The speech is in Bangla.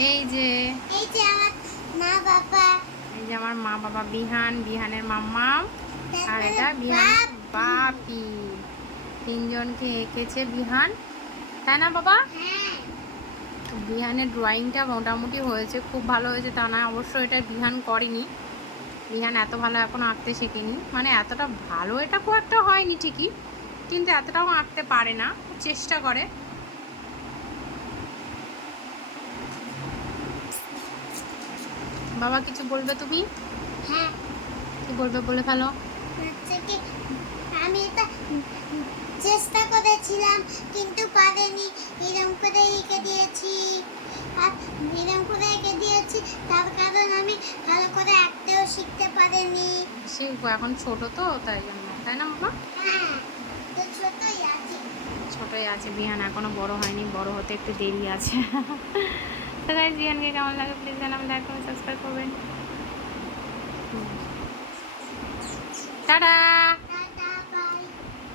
এই যে আমার মা বাবা, এই যে আমার মা বাবা, বিহানের মাম্মাম, আর এটা বিহানের বাপি। তিনজনকে এঁকেছে বিহান, তাই না বাবা? হ্যাঁ। বিহানের ড্রয়িংটা মোটামুটি হয়েছে, খুব ভালো হয়েছে তা না, অবশ্য এটা বিহান করেনি। বিহান এত ভালো এখনো আঁকতে শেখেনি, মানে এতটা ভালো এটা খুব একটা হয়নি ঠিকই, কিন্তু এতটাও আঁকতে পারে না, চেষ্টা করে। বাবা কিছু বলবে তুমি? হ্যাঁ, কি বলবে বলে ফেলো। হচ্ছে কি, আমি এটা চেষ্টা করেছিলাম কিন্তু পারিনি। এরকম করে এঁকে দিয়েছি, আর এরকম করে এঁকে দিয়েছি, তার কারণ আমি ভালো করে আঁকতেও শিখতে পারিনি। শিখবো, এখন ছোট তো তাই জন্য, তাই না বাবা? হ্যাঁ, তো ছোটই আছে। ছোটই আছে বিহান, এখনো বড় হয়নি, বড় হতে একটু দেরি আছে। তো গাইস, বিহানকে কেমন লাগে প্লিজ জানাবেন, লাইক কমেন্ট সাবস্ক্রাইব করবেন। টাটা।